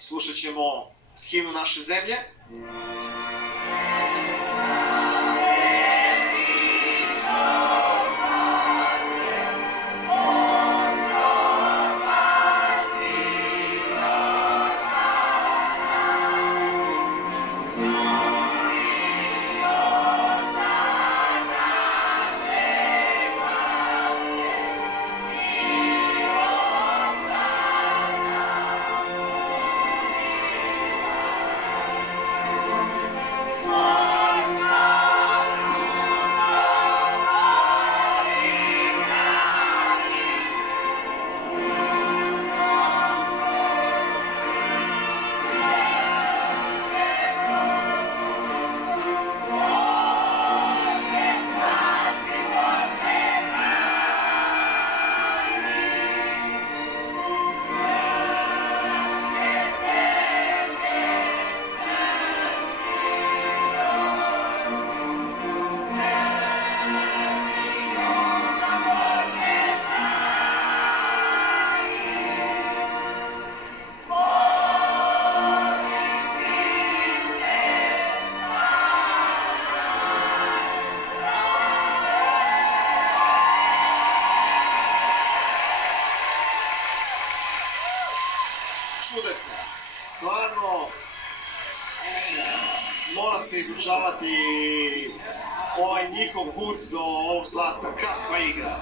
Slušat ćemo himnu naše zemlje. Čudesno. Stvarno mora se izučavati ovaj njihov put do ovog zlata. Kakva igra!